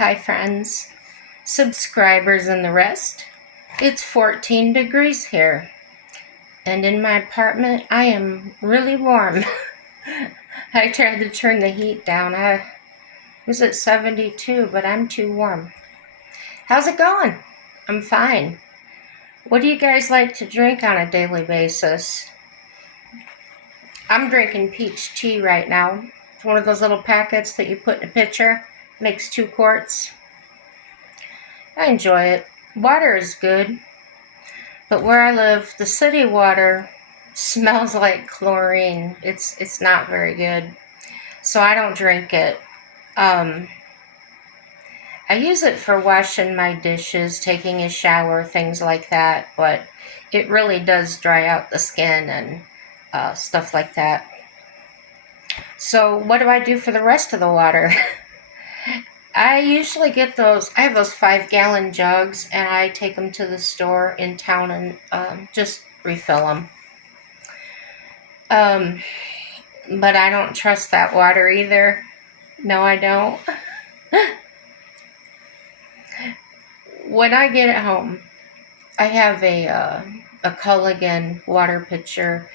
Hi friends, subscribers and the rest. It's 14 degrees here, and in my apartment I am really warm. I tried to turn the heat down. I was at 72, but I'm too warm. How's it going? I'm fine. What do you guys like to drink on a daily basis? I'm drinking peach tea right now. It's one of those little packets that you put in a pitcher. Makes 2 quarts. I enjoy it. Water is good. But where I live, the city water smells like chlorine. It's not very good. So I don't drink it. I use it for washing my dishes, taking a shower, things like that. But it really does dry out the skin and stuff like that. So what do I do for the rest of the water? I usually get I have those 5-gallon jugs, and I take them to the store in town and just refill them. But I don't trust that water either. No, I don't. When I get it home, I have a Culligan water pitcher,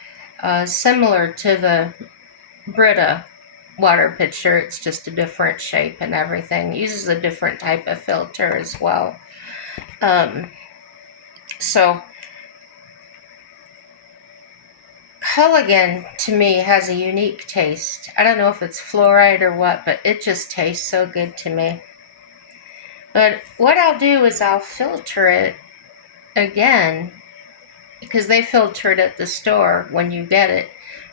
similar to the Brita water pitcher. It's just a different shape and everything. It uses a different type of filter as well. So Culligan, to me, has a unique taste. I don't know if it's fluoride or what, but it just tastes so good to me. But what I'll do is I'll filter it again, because they filter it at the store when you get it.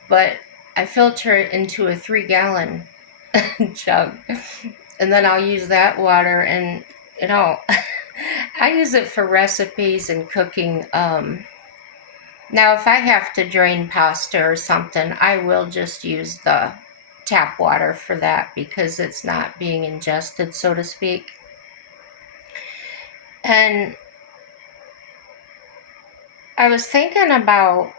But I filter it into a 3-gallon jug. And then I'll use that water and, I use it for recipes and cooking. Now, if I have to drain pasta or something, I will just use the tap water for that because it's not being ingested, so to speak. And I was thinking about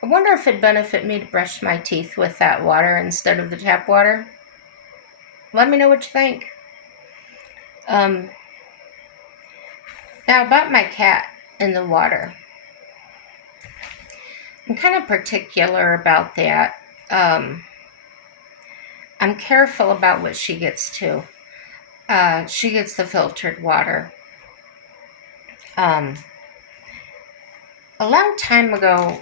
I wonder if it'd benefit me to brush my teeth with that water instead of the tap water. Let me know what you think. Now about my cat in the water. I'm kind of particular about that. I'm careful about what she gets too. She gets the filtered water. A long time ago,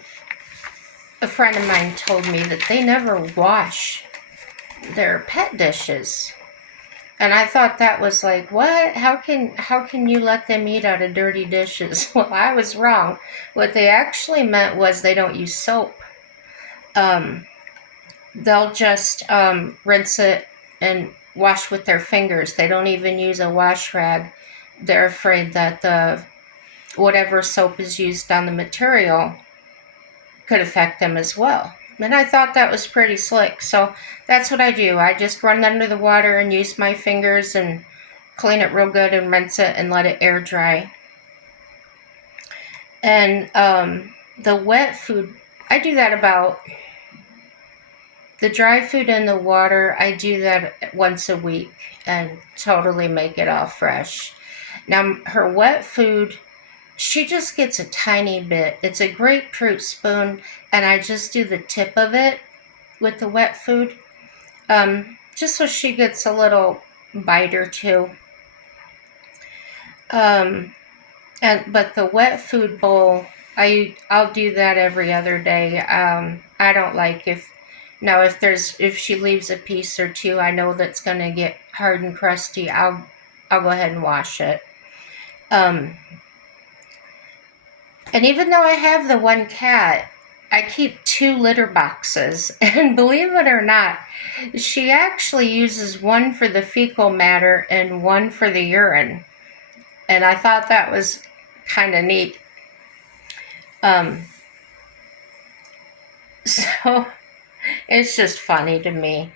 a friend of mine told me that they never wash their pet dishes. And I thought that was like, what? How can you let them eat out of dirty dishes? Well, I was wrong. What they actually meant was they don't use soap. They'll just rinse it and wash with their fingers. They don't even use a wash rag. They're afraid that whatever soap is used on the material could affect them as well. And I thought that was pretty slick. So that's what I do. I just run it under the water and use my fingers and clean it real good and rinse it and let it air dry. And the wet food, I do that about the dry food in the water. I do that once a week and totally make it all fresh. Now, her wet food, she just gets a tiny bit. It's a grapefruit spoon, and I just do the tip of it with the wet food, just so she gets a little bite or two. But the wet food bowl, I'll do that every other day. I don't like if she leaves a piece or two, I know that's gonna get hard and crusty. I'll go ahead and wash it. And even though I have the one cat, I keep 2 litter boxes. And believe it or not, she actually uses one for the fecal matter and one for the urine. And I thought that was kind of neat. So it's just funny to me.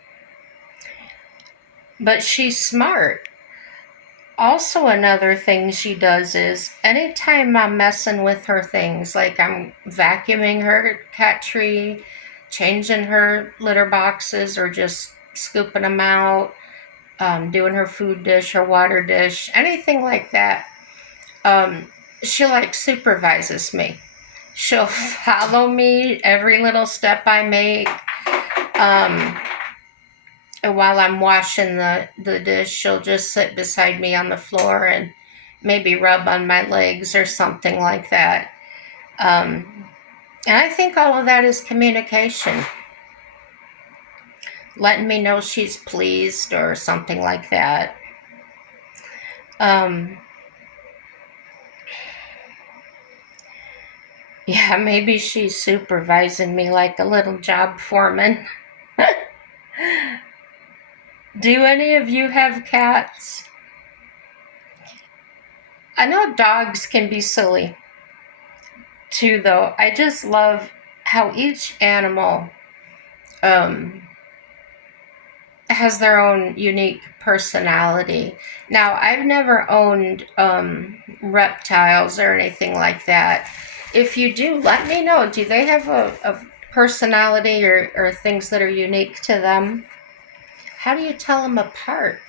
But she's smart. Also, another thing she does is anytime I'm messing with her things, like I'm vacuuming her cat tree, changing her litter boxes, or just scooping them out, doing her food dish, her water dish, anything like that, she like supervises me. She'll follow me every little step I make. Um, and while I'm washing the dish, she'll just sit beside me on the floor and maybe rub on my legs or something like that. And I think all of that is communication, letting me know she's pleased or something like that. Um, yeah, maybe she's supervising me like a little job foreman. Do any of you have cats? I know dogs can be silly too, though. I just love how each animal um, has their own unique personality. Now, I've never owned reptiles or anything like that. If you do, let me know. Do they have a personality or things that are unique to them? How do you tell them apart?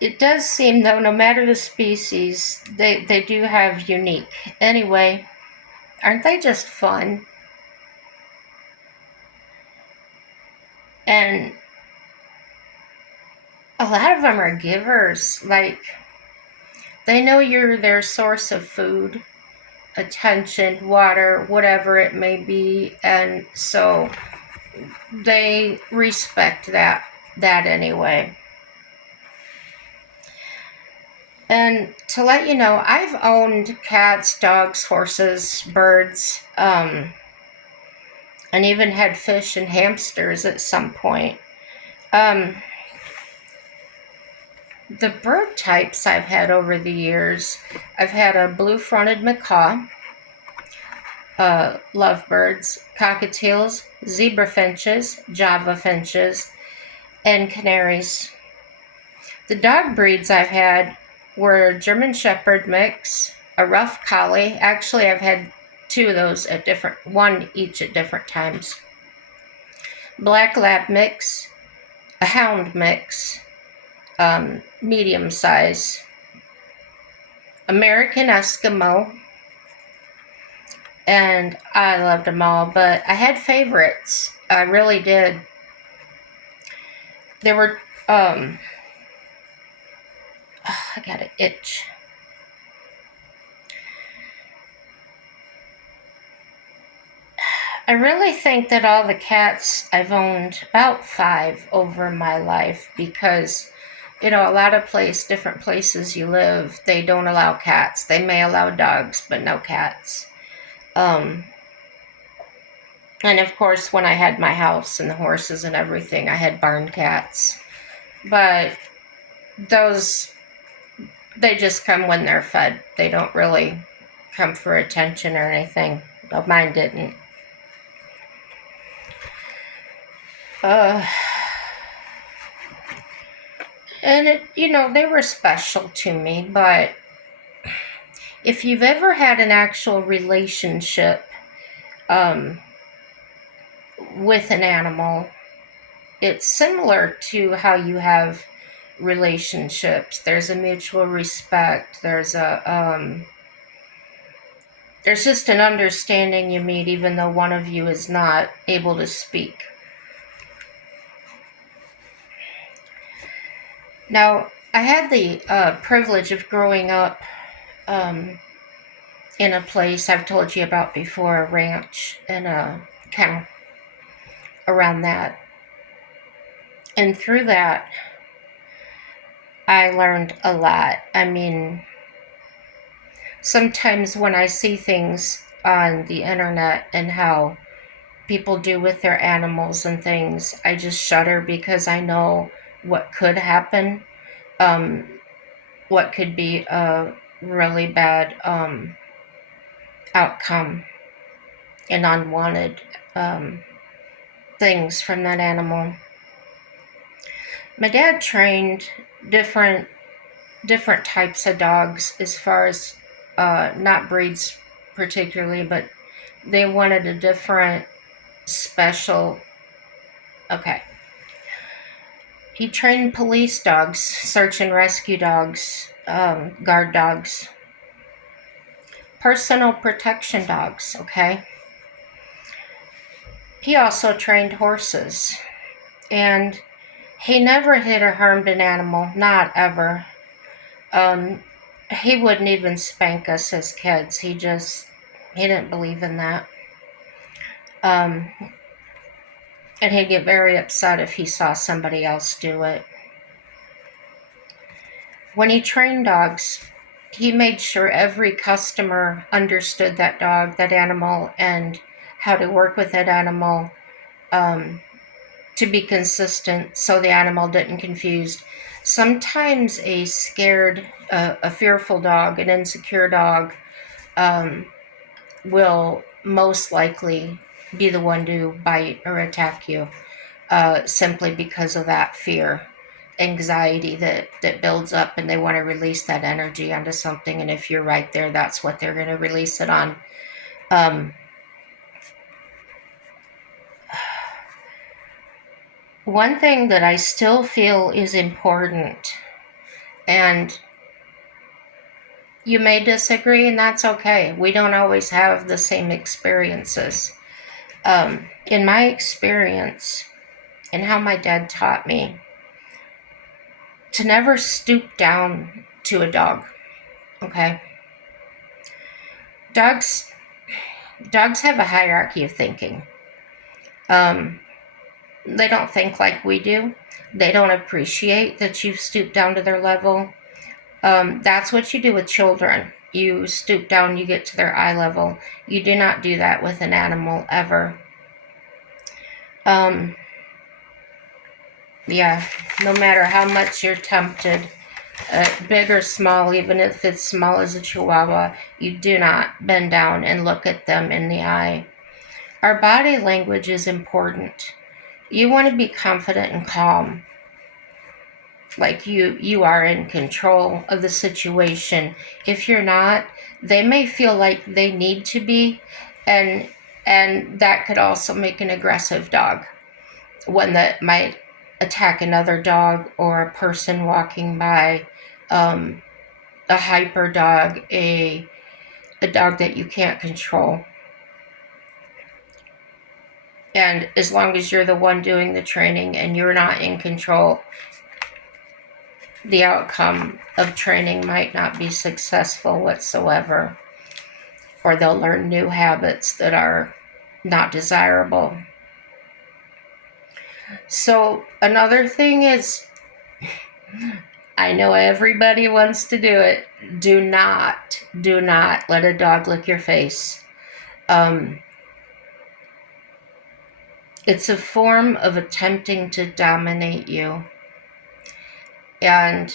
It does seem, though, no matter the species, they do have unique. Anyway, aren't they just fun? And a lot of them are givers. Like, they know you're their source of food, attention, water, whatever it may be. And so they respect that anyway. And to let you know, I've owned cats, dogs, horses, birds, and even had fish and hamsters at some point. Um, the bird types I've had over the years, I've had a blue-fronted macaw, lovebirds, cockatiels, zebra finches, Java finches, and canaries. The dog breeds I've had were German Shepherd mix, a rough collie. Actually, I've had two of those one each at different times. Black lab mix, a hound mix, medium size, American Eskimo, and I loved them all, but I had favorites. I really did. There were, I got an itch. I really think that all the cats I've owned, about 5 over my life, because a lot of different places you live, they don't allow cats. They may allow dogs, but no cats. And of course, when I had my house and the horses and everything, I had barn cats. But those, they just come when they're fed. They don't really come for attention or anything. Well, mine didn't. And they were special to me, but if you've ever had an actual relationship with an animal, it's similar to how you have relationships. There's a mutual respect. There's just an understanding you meet, even though one of you is not able to speak. Now, I had the privilege of growing up in a place I've told you about before, a ranch and a kennel around that. And through that, I learned a lot. I mean, sometimes when I see things on the internet and how people do with their animals and things, I just shudder because I know what could happen, what could be a really bad outcome and unwanted things from that animal. My dad trained different types of dogs as far as not breeds particularly, but they wanted a different special. Okay. He trained police dogs, search and rescue dogs, guard dogs, personal protection dogs, okay? He also trained horses, and he never hit or harmed an animal, not ever. Um, he wouldn't even spank us as kids. He didn't believe in that. Um, and he'd get very upset if he saw somebody else do it. When he trained dogs, he made sure every customer understood that dog, that animal, and how to work with that animal to be consistent so the animal didn't confuse. Sometimes a scared, a fearful dog, an insecure dog, will most likely be the one to bite or attack you, simply because of that fear, anxiety that builds up, and they want to release that energy onto something. And if you're right there, that's what they're going to release it on. One thing that I still feel is important, and you may disagree, and that's okay. We don't always have the same experiences. In my experience, and how my dad taught me, to never stoop down to a dog. Okay? Dogs have a hierarchy of thinking. They don't think like we do. They don't appreciate that you've stooped down to their level. That's what you do with children. You stoop down, you get to their eye level. You do not do that with an animal ever. Yeah, no matter how much you're tempted, big or small, even if it's small as a chihuahua, you do not bend down and look at them in the eye. Our body language is important. You want to be confident and calm, like you are in control of the situation. If you're not, they may feel like they need to be, and that could also make an aggressive dog, one that might attack another dog or a person walking by, a hyper dog, a dog that you can't control. And as long as you're the one doing the training and you're not in control, the outcome of training might not be successful whatsoever, or they'll learn new habits that are not desirable. So another thing is, I know everybody wants to do it. Do not let a dog lick your face. It's a form of attempting to dominate you. And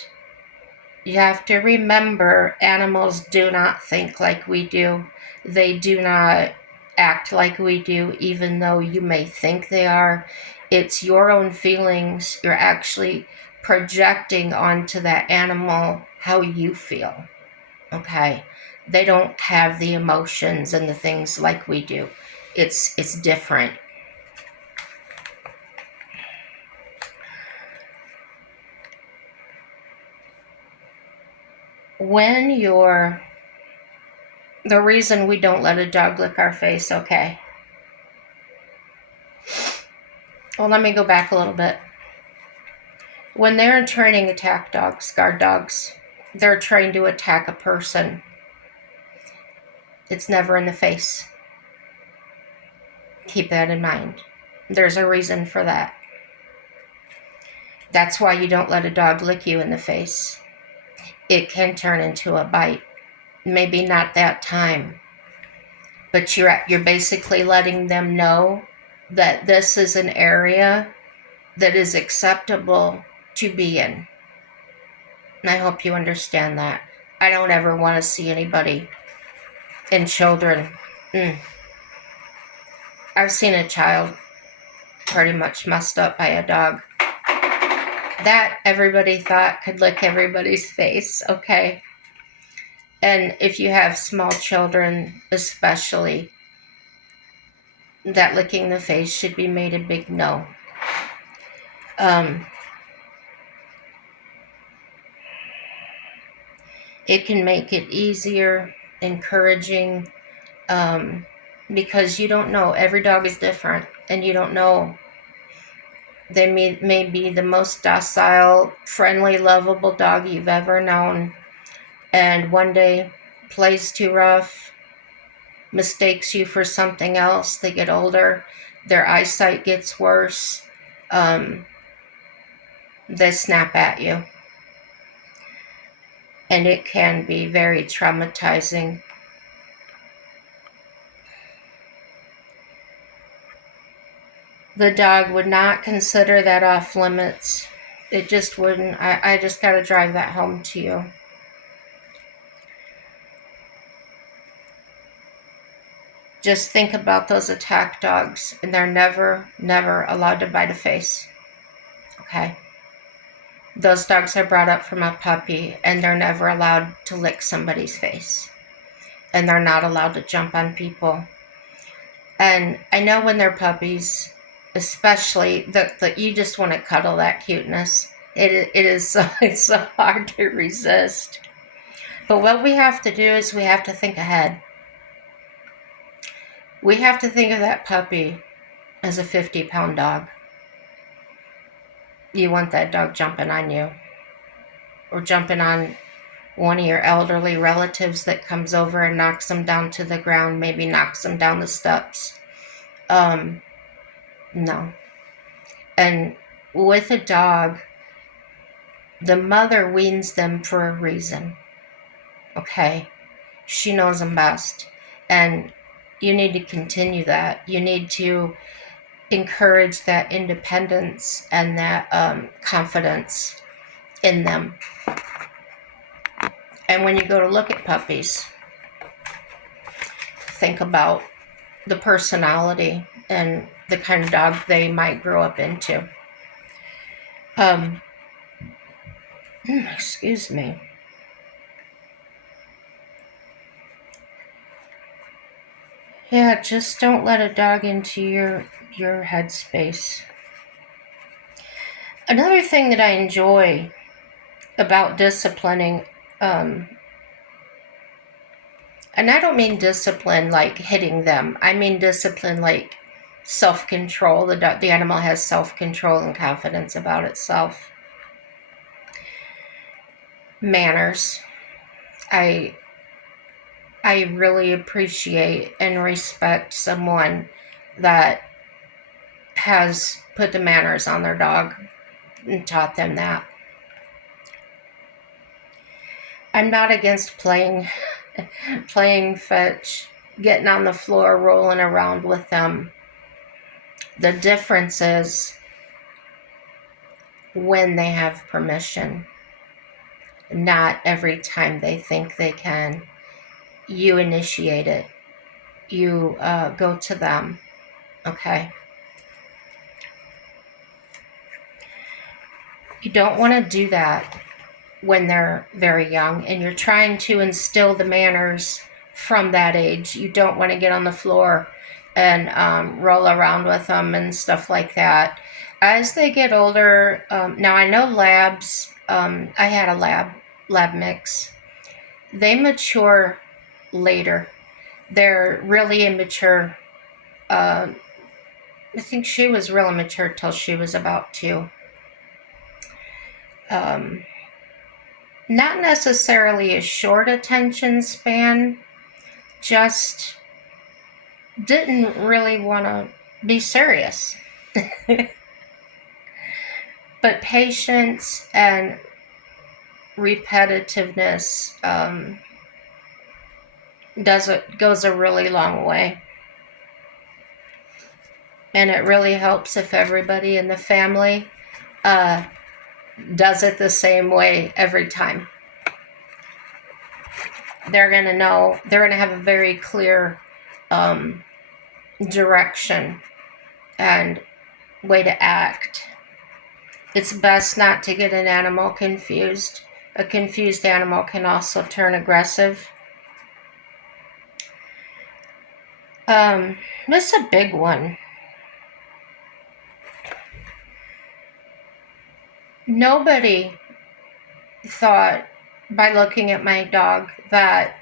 you have to remember, animals do not think like we do. They do not act like we do, even though you may think they are. It's your own feelings. You're actually projecting onto that animal how you feel. Okay? They don't have the emotions and the things like we do. It's different. When you're the reason we don't let a dog lick our face, okay? Well, let me go back a little bit. When they're in training attack dogs, guard dogs, they're trained to attack a person. It's never in the face. Keep that in mind. There's a reason for that. That's why you don't let a dog lick you in the face. It can turn into a bite. Maybe not that time, but you're basically letting them know that this is an area that is acceptable to be in. And I hope you understand that. I don't ever want to see anybody and children. I've seen a child pretty much messed up by a dog. that everybody thought could lick everybody's face, okay? And if you have small children, especially, that licking the face should be made a big no. It can make it easier, encouraging, because you don't know. Every dog is different, and you don't know. They may be the most docile, friendly, lovable dog you've ever known, and one day plays too rough, mistakes you for something else. They get older, their eyesight gets worse, they snap at you, and it can be very traumatizing. The dog would not consider that off limits. It just wouldn't. I just got to drive that home to you. Just think about those attack dogs, and they're never, never allowed to bite a face. Okay? Those dogs are brought up from a puppy, and they're never allowed to lick somebody's face. And they're not allowed to jump on people. And I know when they're puppies, especially, that you just want to cuddle that cuteness. It is it's so hard to resist. But what we have to do is we have to think ahead. We have to think of that puppy as a 50-pound dog. You want that dog jumping on you, or jumping on one of your elderly relatives that comes over and knocks them down to the ground, maybe knocks them down the steps. No. And with a dog, the mother weans them for a reason. Okay? She knows them best. And you need to continue that. You need to encourage that independence and that confidence in them. And when you go to look at puppies, think about the personality and the kind of dog they might grow up into. Excuse me. Yeah, just don't let a dog into your headspace. Another thing that I enjoy about disciplining, and I don't mean discipline like hitting them. I mean discipline like self-control. The animal has self-control and confidence about itself. Manners. I really appreciate and respect someone that has put the manners on their dog and taught them that. I'm not against playing fetch, getting on the floor, rolling around with them. The difference is when they have permission, not every time they think they can. You initiate it. You go to them. Okay? You don't want to do that when they're very young, and you're trying to instill the manners from that age. You don't want to get on the floor and roll around with them and stuff like that. As they get older, now I know labs, I had a lab mix. They mature later. They're really immature. I think she was real immature till she was about 2. Not necessarily a short attention span, just didn't really want to be serious. But patience and repetitiveness goes a really long way. And it really helps if everybody in the family does it the same way every time. They're going to know, they're going to have a very clear direction and way to act It's best not to get an animal confused. A confused animal can also turn aggressive. This is a big one. Nobody thought, by looking at my dog, that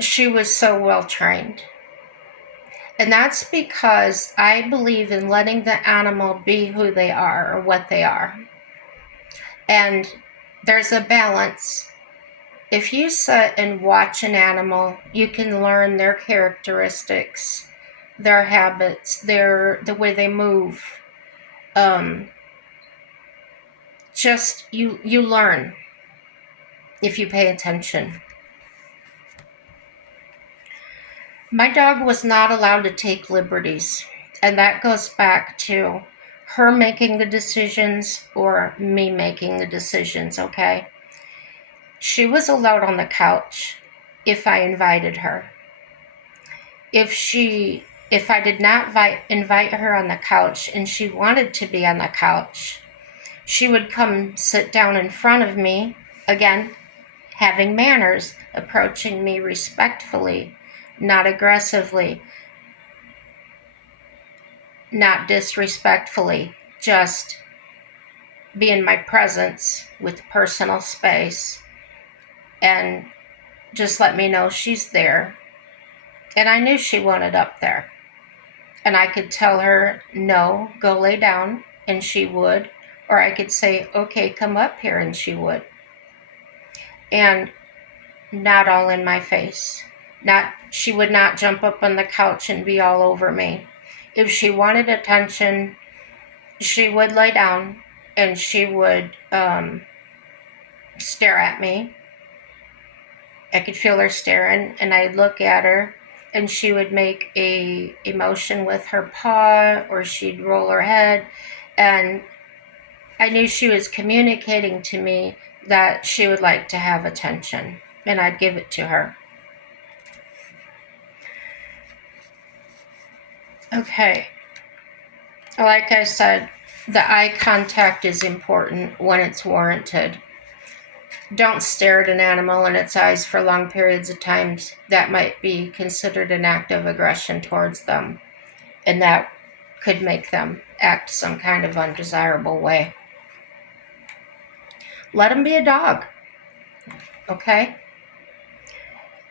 she was so well trained. And that's because I believe in letting the animal be who they are or what they are. And there's a balance. If you sit and watch an animal, you can learn their characteristics, their habits, the way they move. Just you learn if you pay attention. My dog was not allowed to take liberties, and that goes back to her making the decisions or me making the decisions, okay? She was allowed on the couch if I invited her. If I did not invite her on the couch and she wanted to be on the couch, she would come sit down in front of me, again, having manners, approaching me respectfully, not aggressively, not disrespectfully, just be in my presence with personal space and just let me know she's there. And I knew she wanted up there. And I could tell her, no, go lay down, and she would. Or I could say, okay, come up here, and she would. And not all in my face. She would not jump up on the couch and be all over me. If she wanted attention, she would lay down and she would stare at me. I could feel her staring, and I'd look at her, and she would make a motion with her paw, or she'd roll her head, and I knew she was communicating to me that she would like to have attention, and I'd give it to her. Okay. Like I said, the eye contact is important when it's warranted. Don't stare at an animal in its eyes for long periods of time. That might be considered an act of aggression towards them, and that could make them act some kind of undesirable way. Let them be a dog, okay?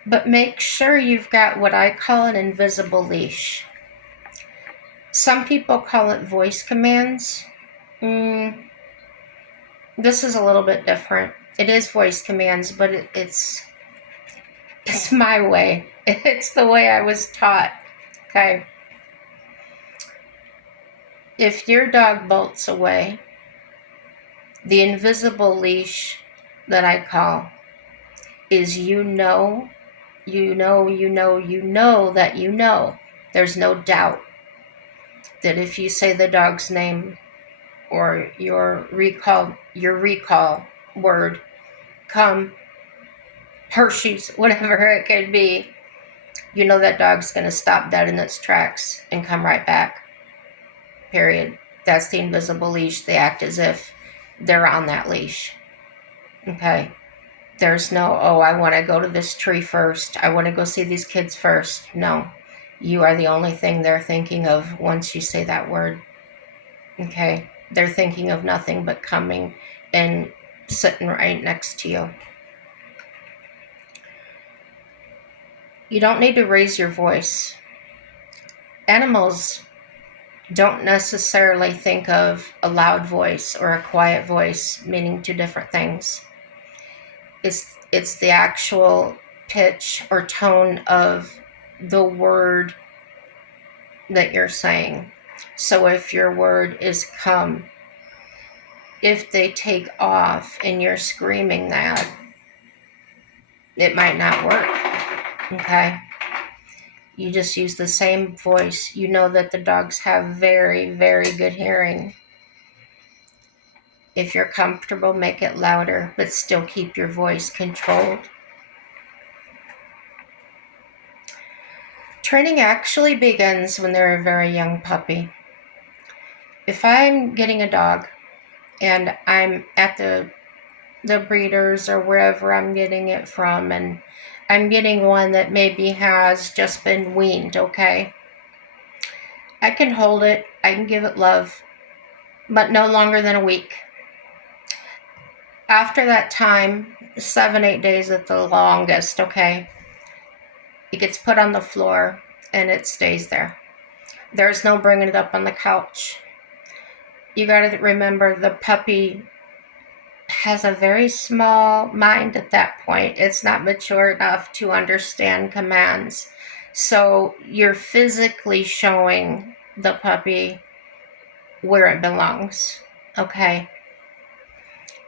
But make sure you've got what I call an invisible leash. Some people call it voice commands. This is a little bit different. It is voice commands, but it's my way. It's the way I was taught, okay? If your dog bolts away, the invisible leash that I call is you know that you know. There's no doubt that if you say the dog's name or your recall word, come, Hershey's, whatever it could be, you know that dog's going to stop dead in its tracks and come right back. Period. That's the invisible leash. They act as if they're on that leash. Okay? There's no, oh, I want to go to this tree first. I want to go see these kids first. No. You are the only thing they're thinking of once you say that word. Okay? They're thinking of nothing but coming and sitting right next to you. You don't need to raise your voice. Animals don't necessarily think of a loud voice or a quiet voice, meaning two different things. It's the actual pitch or tone of the word that you're saying. So if your word is come, if they take off and you're screaming that, it might not work. Okay? You just use the same voice. You know that the dogs have very, very good hearing. If you're comfortable, make it louder, but still keep your voice controlled. Training actually begins when they're a very young puppy. If I'm getting a dog and I'm at the breeders or wherever I'm getting it from, and I'm getting one that maybe has just been weaned, okay? I can hold it, I can give it love, but no longer than a week. After that time, 7-8 days at the longest, okay, it gets put on the floor and it stays there. There's no bringing it up on the couch. You got to remember the puppy has a very small mind at that point. It's not mature enough to understand commands. So you're physically showing the puppy where it belongs. Okay.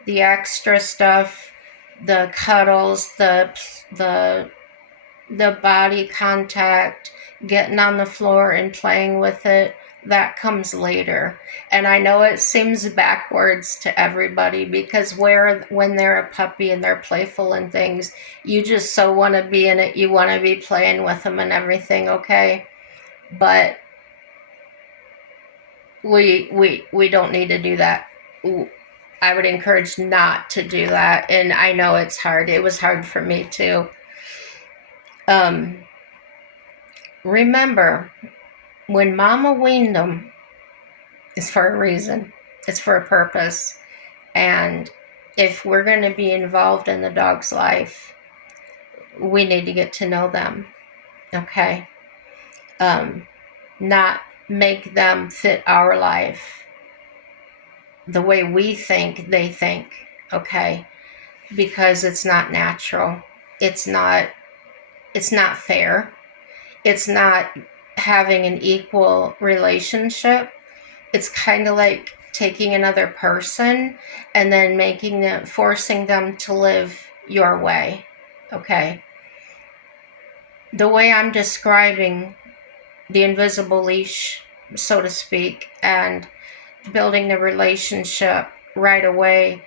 The extra stuff, the cuddles, the body contact, getting on the floor and playing with it, that comes later. And I know it seems backwards to everybody because when they're a puppy and they're playful and things, you just so want to be in it, you want to be playing with them and everything, okay? But we don't need to do that. I would encourage not to do that, and I know it's hard. It was hard for me too. Remember, when Mama weaned them, it's for a reason. It's for a purpose. And if we're going to be involved in the dog's life, we need to get to know them. Okay? Not make them fit our life the way we think they think. Okay? Because it's not natural. It's not fair. It's not having an equal relationship. It's kind of like taking another person and then forcing them to live your way. Okay. The way I'm describing the invisible leash, so to speak, and building the relationship right away,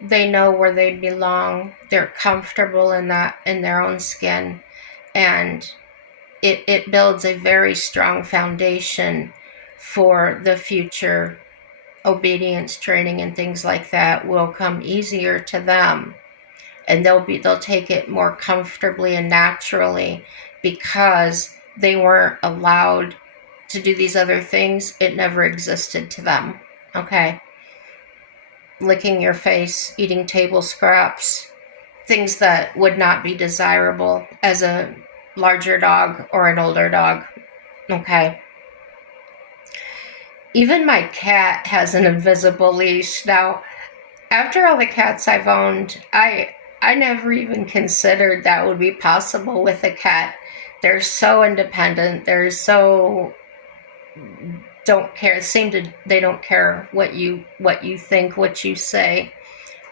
they know where they belong. They're comfortable in their own skin, and it builds a very strong foundation for the future. Obedience training and things like that will come easier to them, and they'll take it more comfortably and naturally because they weren't allowed to do these other things. It never existed to them. Okay. Licking your face, eating table scraps, things that would not be desirable as a larger dog or an older dog. Okay. Even my cat has an invisible leash. Now, after all the cats I've owned, I never even considered that would be possible with a cat. They're so independent. They're so don't care. They don't care what you think, what you say.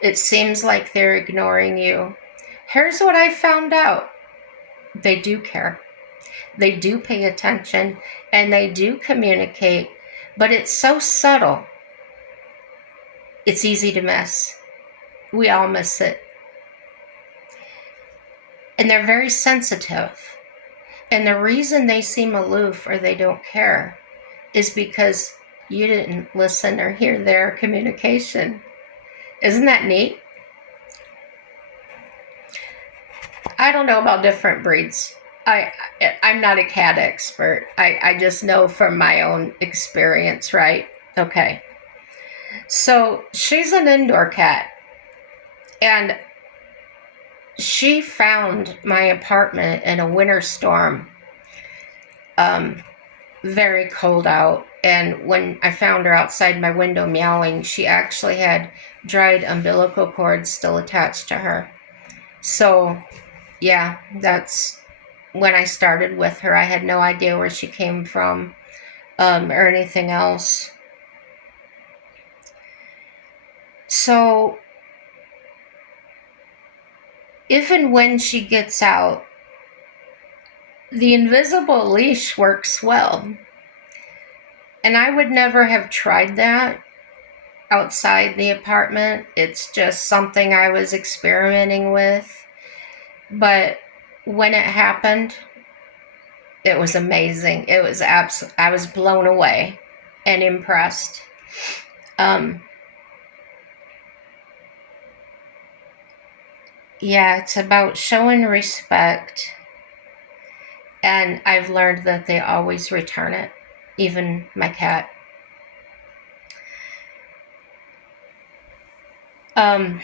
It seems like they're ignoring you. Here's what I found out. They do care. They do pay attention and they do communicate, but it's so subtle. It's easy to miss. We all miss it. And they're very sensitive. And the reason they seem aloof or they don't care is because you didn't listen or hear their communication. Isn't that neat? I don't know about different breeds. I'm not a cat expert. I just know from my own experience, right? Okay. So she's an indoor cat. And she found my apartment in a winter storm. Very cold out. And when I found her outside my window meowing, she actually had dried umbilical cords still attached to her. So, yeah, that's when I started with her. I had no idea where she came from or anything else. So, if and when she gets out, the invisible leash works well. And I would never have tried that outside the apartment. It's just something I was experimenting with. But when it happened, it was amazing. It was I was blown away. and impressed. Yeah, it's about showing respect, and I've learned that they always return it, even my cat. Um,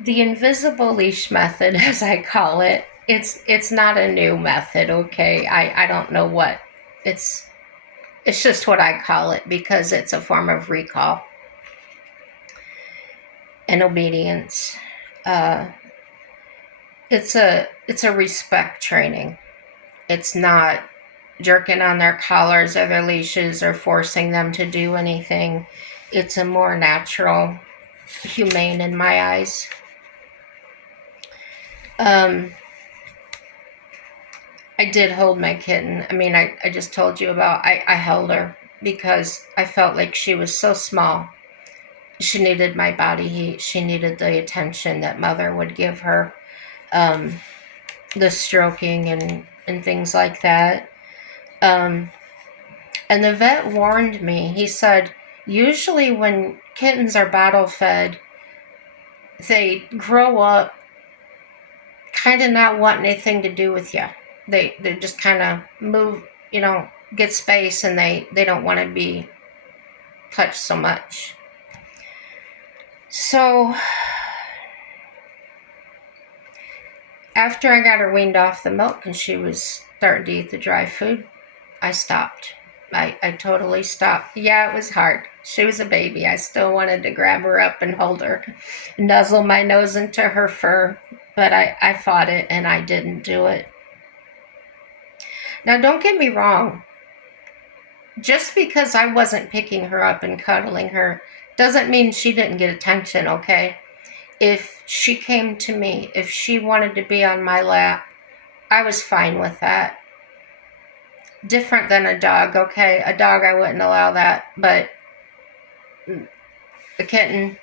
the invisible leash method, as I call it, it's not a new method, okay? I don't know what it's it's just what I call it because it's a form of recall and obedience. Uh, it's a respect training. It's not jerking on their collars or their leashes or forcing them to do anything. It's a more natural, humane in my eyes. Um, I did hold my kitten. I mean, I just told you about, I held her because I felt like she was so small. She needed my body heat. She needed the attention that mother would give her, um, the stroking and things like that. Um, and the vet warned me. He said, usually when kittens are bottle fed, they grow up kind of not want anything to do with you. They just kind of move, get space, and they don't want to be touched so much. So after I got her weaned off the milk and she was starting to eat the dry food, I stopped. I totally stopped. Yeah, it was hard. She was a baby. I still wanted to grab her up and hold her, nuzzle my nose into her fur, but I fought it and I didn't do it. Now, don't get me wrong. Just because I wasn't picking her up and cuddling her doesn't mean she didn't get attention, okay? If she came to me, if she wanted to be on my lap, I was fine with that. Different than a dog, okay? A dog, I wouldn't allow that, but a kitten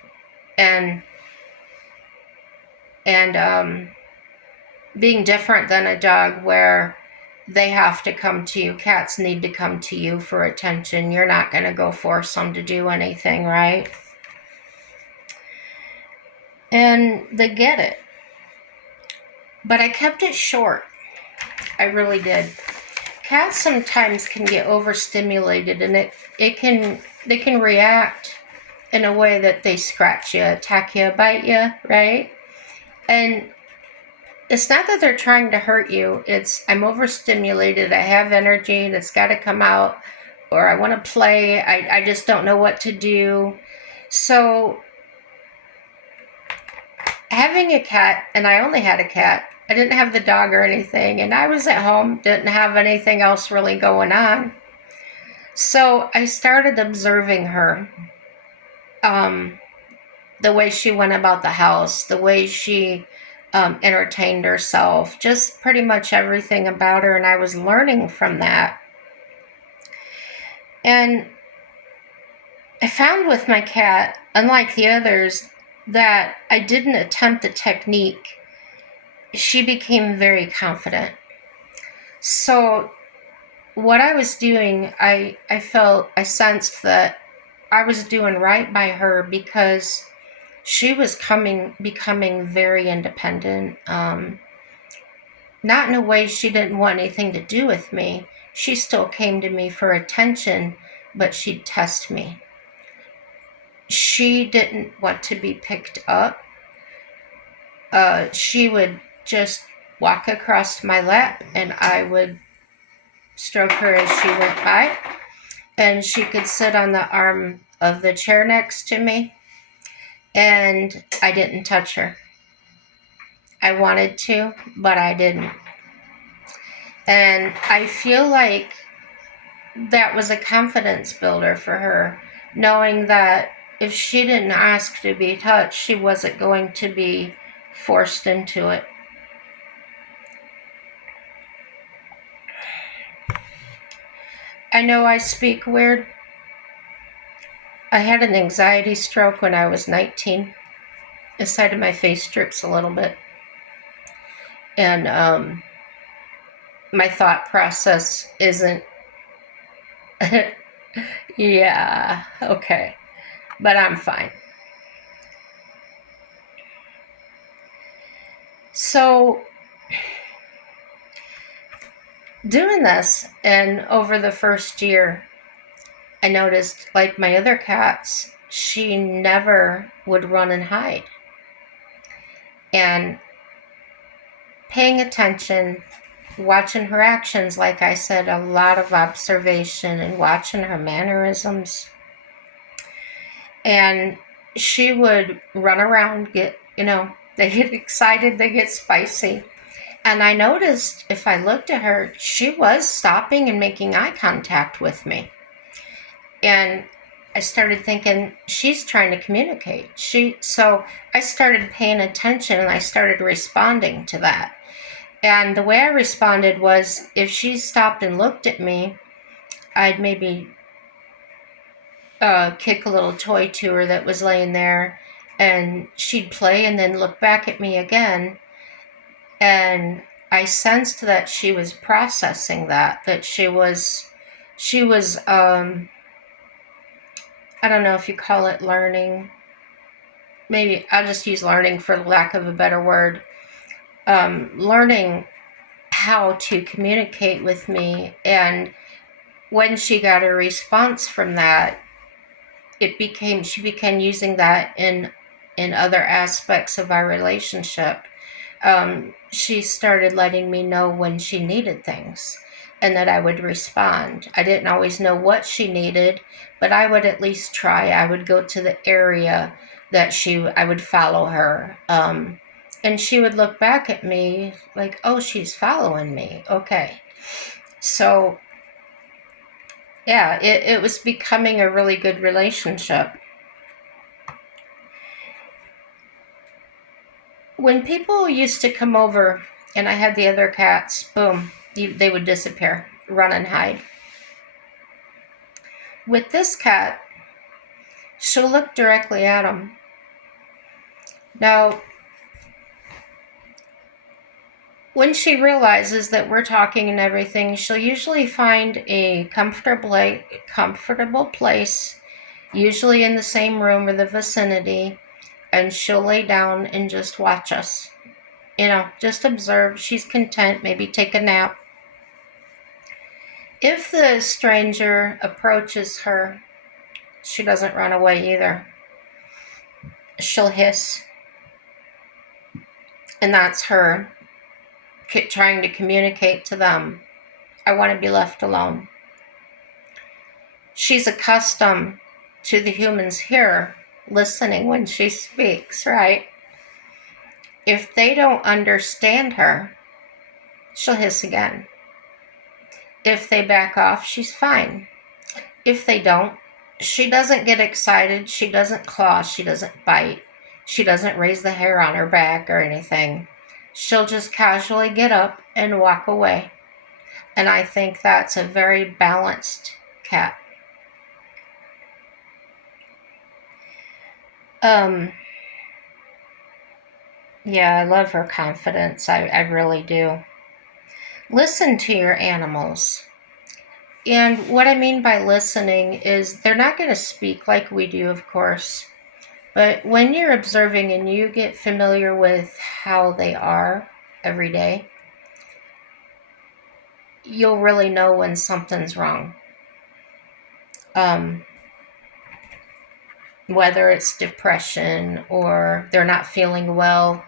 and and being different than a dog where they have to come to you. Cats need to come to you for attention. You're not going to go force them to do anything, right? And they get it. But I kept it short. I really did. Cats sometimes can get overstimulated, and they can react in a way that they scratch you, attack you, bite you, right? And it's not that they're trying to hurt you. It's I'm overstimulated. I have energy that's got to come out, or I want to play. I just don't know what to do. So having a cat, and I only had a cat. I didn't have the dog or anything, and I was at home, didn't have anything else really going on. So I started observing her, um, the way she went about the house, the way she entertained herself, just pretty much everything about her, and I was learning from that. And I found with my cat, unlike the others, that I didn't attempt the technique. She became very confident. So what I was doing, I sensed that I was doing right by her because she was becoming very independent. Not in a way she didn't want anything to do with me. She still came to me for attention, but she'd test me. She didn't want to be picked up. She would just walk across my lap and I would stroke her as she went by. And she could sit on the arm of the chair next to me, and I didn't touch her. I wanted to, but I didn't. And I feel like that was a confidence builder for her, knowing that if she didn't ask to be touched, she wasn't going to be forced into it. I know I speak weird. I had an anxiety stroke when I was 19. The side of my face drips a little bit. And my thought process isn't. Yeah, okay. But I'm fine. So, doing this, and over the first year, I noticed, like my other cats, she never would run and hide. And paying attention, watching her actions, like I said, a lot of observation and watching her mannerisms. And she would run around, they get excited, they get spicy. And I noticed if I looked at her, she was stopping and making eye contact with me. And I started thinking, she's trying to communicate. So I started paying attention and I started responding to that. And the way I responded was, if she stopped and looked at me, I'd maybe kick a little toy to her that was laying there, and she'd play and then look back at me again. And I sensed that she was processing that she was I don't know if you call it learning. Maybe I'll just use learning for lack of a better word. Learning how to communicate with me. And when she got a response from that, she became using that in other aspects of our relationship. She started letting me know when she needed things and that I would respond. I didn't always know what she needed, but I would at least try. I would go to the area that I would follow her. And she would look back at me like, oh, she's following me. Okay. So, yeah, it was becoming a really good relationship. When people used to come over and I had the other cats, boom, they would disappear, run and hide. With this cat, she'll look directly at them. Now, when she realizes that we're talking and everything, she'll usually find a comfortable place, usually in the same room or the vicinity, and she'll lay down and just watch us. Just observe. She's content, maybe take a nap. If the stranger approaches her, she doesn't run away either. She'll hiss, and that's her trying to communicate to them, I want to be left alone. She's accustomed to the humans here listening when she speaks, right? If they don't understand her, she'll hiss again. If they back off, she's fine. If they don't, she doesn't get excited, she doesn't claw, she doesn't bite, she doesn't raise the hair on her back or anything. She'll just casually get up and walk away. And I think that's a very balanced cat. Yeah, I love her confidence. I really do. Listen to your animals. And what I mean by listening is they're not going to speak like we do, of course. But when you're observing and you get familiar with how they are every day, you'll really know when something's wrong. Whether it's depression or they're not feeling well,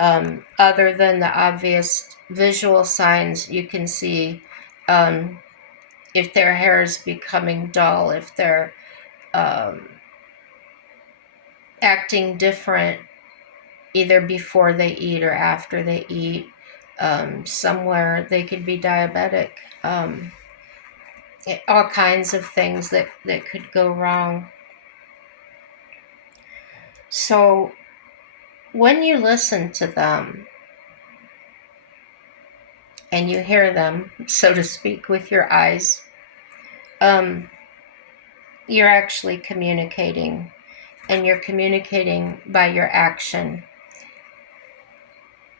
other than the obvious visual signs, you can see if their hair is becoming dull, if they're um, acting different either before they eat or after they eat. Somewhere they could be diabetic. All kinds of things that could go wrong. So when you listen to them and you hear them, so to speak, with your eyes, you're actually communicating, and you're communicating by your action.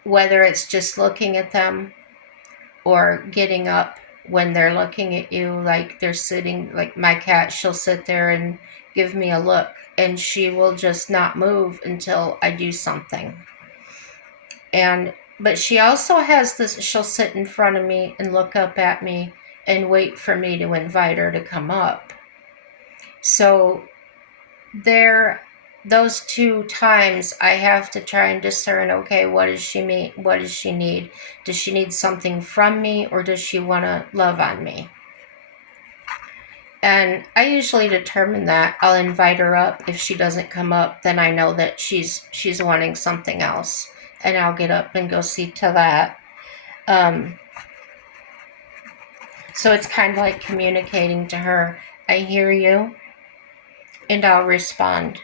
Whether it's just looking at them or getting up when they're looking at you, like they're sitting, like my cat, she'll sit there and give me a look, and she will just not move until I do something. But she also has this, she'll sit in front of me and look up at me and wait for me to invite her to come up. So those two times I have to try and discern, okay, what does she mean? What does she need? Does she need something from me, or does she want to love on me? And I usually determine that. I'll invite her up. If she doesn't come up, then I know that she's wanting something else, and I'll get up and go see to that. So it's kind of like communicating to her, I hear you, and I'll respond.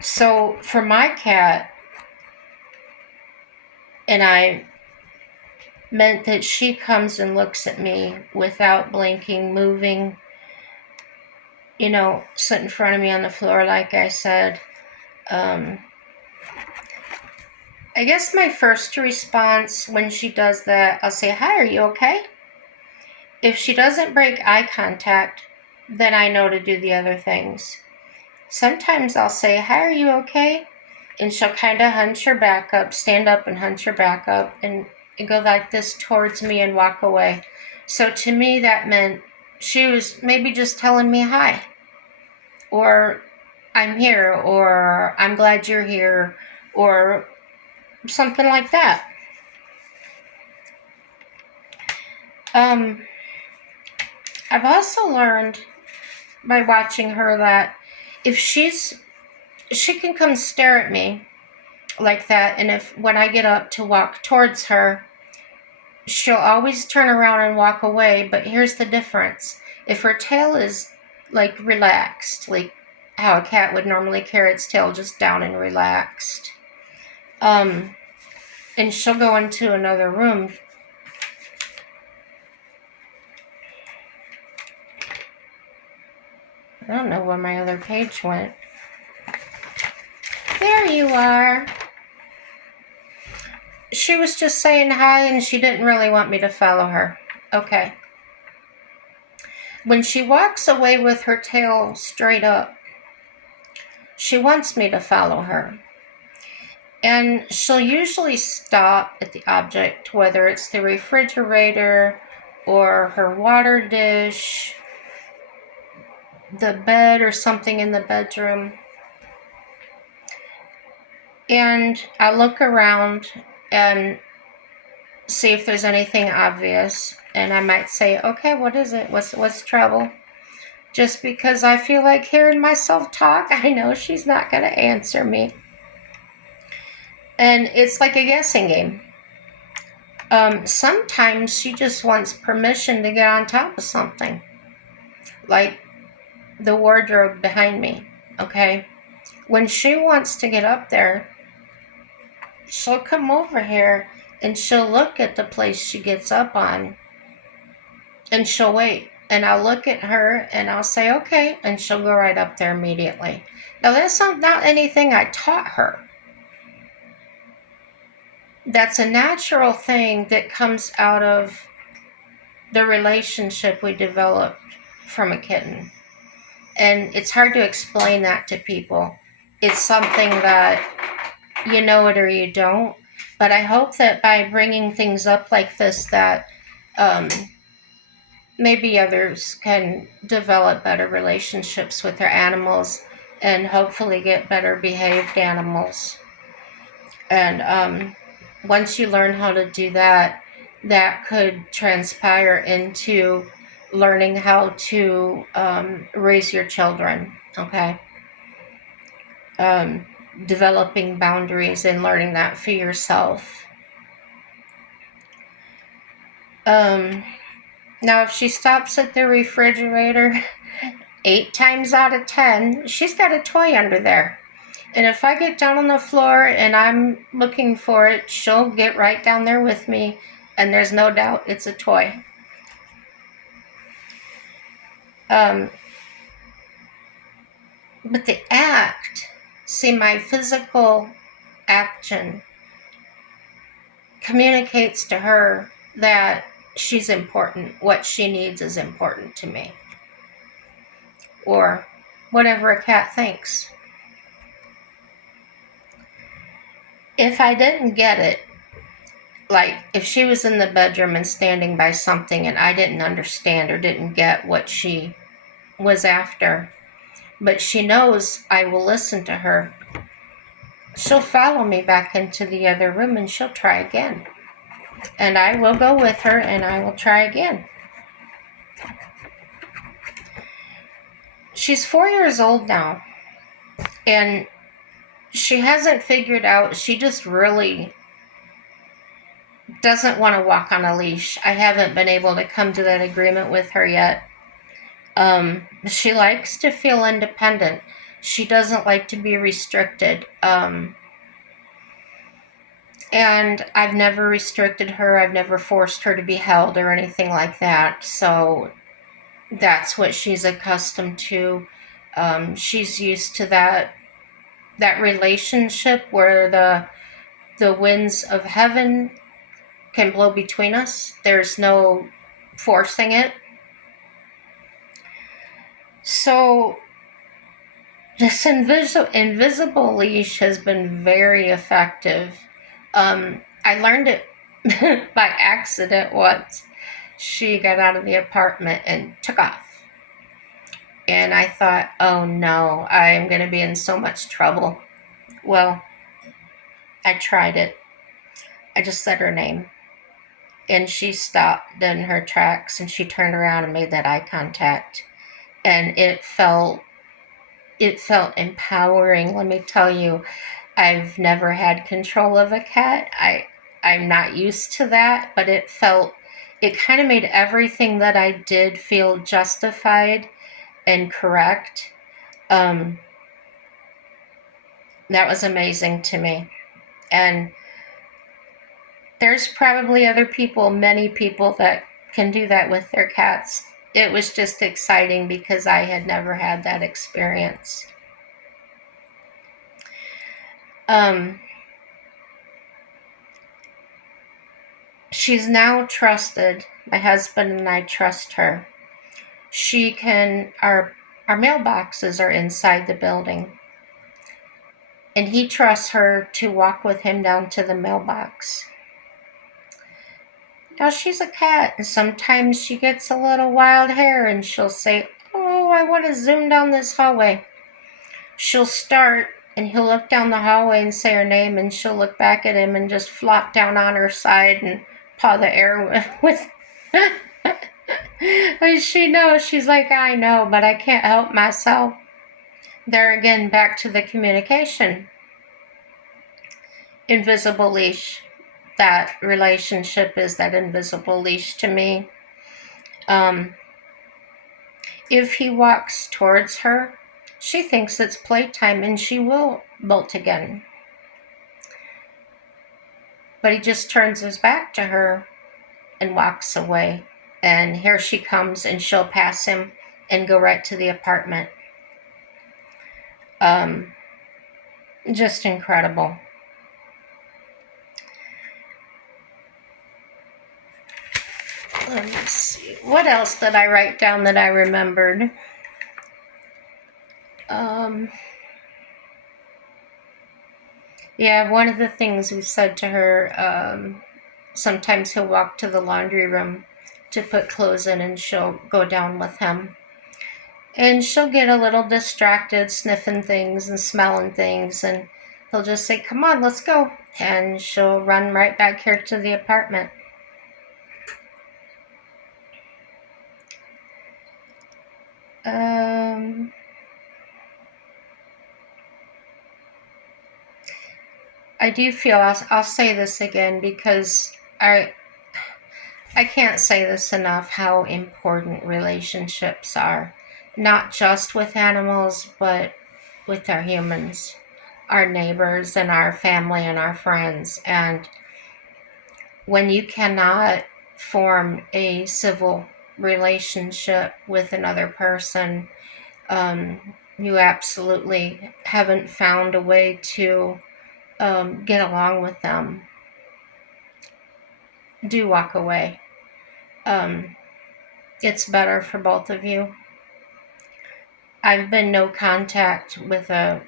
So for my cat, and I meant that she comes and looks at me without blinking, moving, sit in front of me on the floor, like I said. I guess my first response when she does that, I'll say, hi, are you okay? If she doesn't break eye contact, then I know to do the other things. Sometimes I'll say, hi, are you okay? And she'll kind of hunch her back up, stand up and hunch her back up, and go like this towards me and walk away. So to me, that meant she was maybe just telling me hi, or I'm here, or I'm glad you're here, or something like that. I've also learned by watching her that if she can come stare at me like that, and when I get up to walk towards her, she'll always turn around and walk away. But here's the difference. If her tail is like relaxed, like how a cat would normally carry its tail just down and relaxed, and she'll go into another room. I don't know where my other page went. There you are. She was just saying hi, and she didn't really want me to follow her. Okay. When she walks away with her tail straight up, she wants me to follow her. And she'll usually stop at the object, whether it's the refrigerator or her water dish, the bed, or something in the bedroom. And I look around and see if there's anything obvious. And I might say, okay, what is it? What's trouble? Just because I feel like hearing myself talk, I know she's not going to answer me. And it's like a guessing game. Sometimes she just wants permission to get on top of something. Like the wardrobe behind me, okay? When she wants to get up there, she'll come over here and she'll look at the place she gets up on, and she'll wait. And I'll look at her and I'll say, okay, and she'll go right up there immediately. Now, that's not anything I taught her. That's a natural thing that comes out of the relationship we developed from a kitten. And it's hard to explain that to people. It's something that you know it or you don't. But I hope that by bringing things up like this, that maybe others can develop better relationships with their animals and hopefully get better behaved animals. And once you learn how to do that, that could transpire into learning how to raise your children, okay? Developing boundaries and learning that for yourself. Now, if she stops at the refrigerator, 8 times out of 10, she's got a toy under there. And if I get down on the floor and I'm looking for it, she'll get right down there with me, and there's no doubt it's a toy. But the act, see, my physical action communicates to her that she's important. What she needs is important to me. Or whatever a cat thinks. If I didn't get it, like if she was in the bedroom and standing by something and I didn't understand or didn't get what she was after, but she knows I will listen to her, she'll follow me back into the other room and she'll try again. And I will go with her and I will try again. She's 4 years old now, and she hasn't figured out, she just really doesn't want to walk on a leash. I haven't been able to come to that agreement with her yet. She likes to feel independent. She doesn't like to be restricted. And I've never restricted her. I've never forced her to be held or anything like that. So that's what she's accustomed to. She's used to that relationship where the winds of heaven can blow between us. There's no forcing it. So this invisible leash has been very effective. I learned it by accident once. She got out of the apartment and took off. And I thought, oh no, I'm going to be in so much trouble. Well, I tried it. I just said her name. And she stopped in her tracks and she turned around and made that eye contact. And it felt empowering. Let me tell you, I've never had control of a cat. I'm not used to that, but it kind of made everything that I did feel justified and correct. That was amazing to me. And there's probably many people that can do that with their cats. It was just exciting because I had never had that experience. She's now trusted. My husband and I trust her. Our mailboxes are inside the building. And he trusts her to walk with him down to the mailbox. Now she's a cat, and sometimes she gets a little wild hair and she'll say, oh, I want to zoom down this hallway. She'll start and he'll look down the hallway and say her name, and she'll look back at him and just flop down on her side and paw the air with but she knows, she's like, I know, but I can't help myself. There again, back to the communication. Invisible leash. That relationship is that invisible leash to me. If he walks towards her, she thinks it's playtime and she will bolt again. But he just turns his back to her and walks away. And here she comes and she'll pass him and go right to the apartment. Just incredible. Let me see. What else did I write down that I remembered? Yeah, one of the things we said to her, sometimes he'll walk to the laundry room to put clothes in and she'll go down with him. And she'll get a little distracted sniffing things and smelling things, and he'll just say, come on, let's go. And she'll run right back here to the apartment. I do feel, I'll say this again because I can't say this enough, how important relationships are. Not just with animals, but with our humans, our neighbors and our family and our friends. And when you cannot form a civil relationship with another person, you absolutely haven't found a way to get along with them. do walk away. It's better for both of you. I've been no contact with a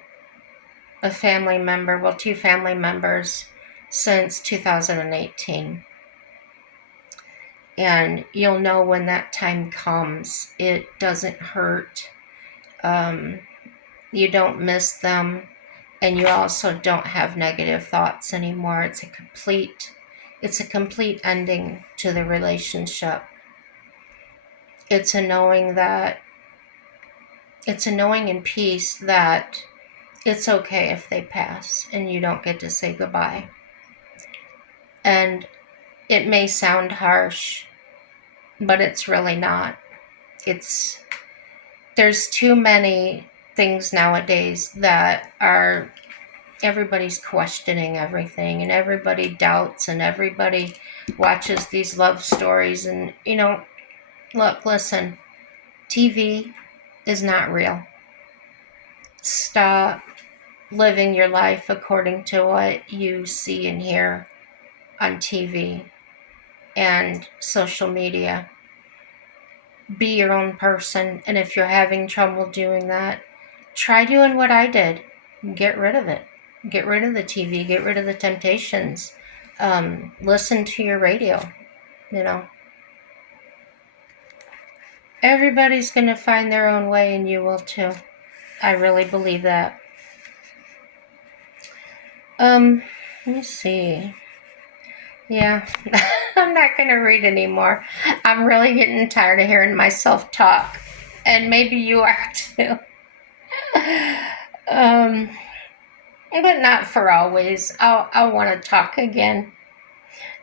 family member, well, two family members, since 2018. And you'll know when that time comes. It doesn't hurt. You don't miss them. And you also don't have negative thoughts anymore. It's a complete ending to the relationship. It's a knowing in peace that it's okay if they pass and you don't get to say goodbye. And it may sound harsh, but it's really not. There's too many things nowadays that are, everybody's questioning everything, and everybody doubts, and everybody watches these love stories. And, look, listen, TV is not real. Stop living your life according to what you see and hear on TV and social media. Be your own person, and if you're having trouble doing that, try doing what I did. Get rid of it. Get rid of the TV. Get rid of the temptations. Listen to your radio. Everybody's going to find their own way, and you will too. I really believe that. Let me see. Yeah, I'm not going to read anymore. I'm really getting tired of hearing myself talk, and maybe you are too. But not for always. I'll want to talk again.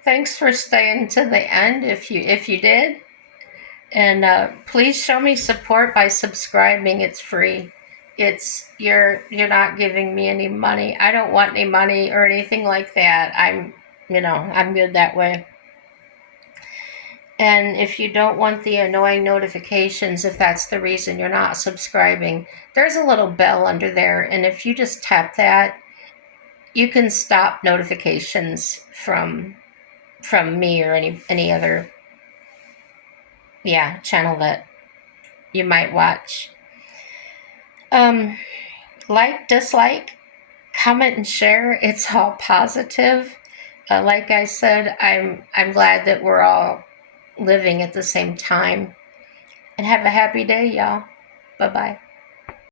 Thanks for staying to the end if you did. And please show me support by subscribing. It's free. You're not giving me any money. I don't want any money or anything like that. I'm good that way. And if you don't want the annoying notifications, if that's the reason you're not subscribing, there's a little bell under there, and if you just tap that, you can stop notifications from me or any other channel that you might watch. Like, dislike, comment, and share. It's all positive. Like I said, I'm glad that we're all living at the same time. And have a happy day, y'all. Bye-bye.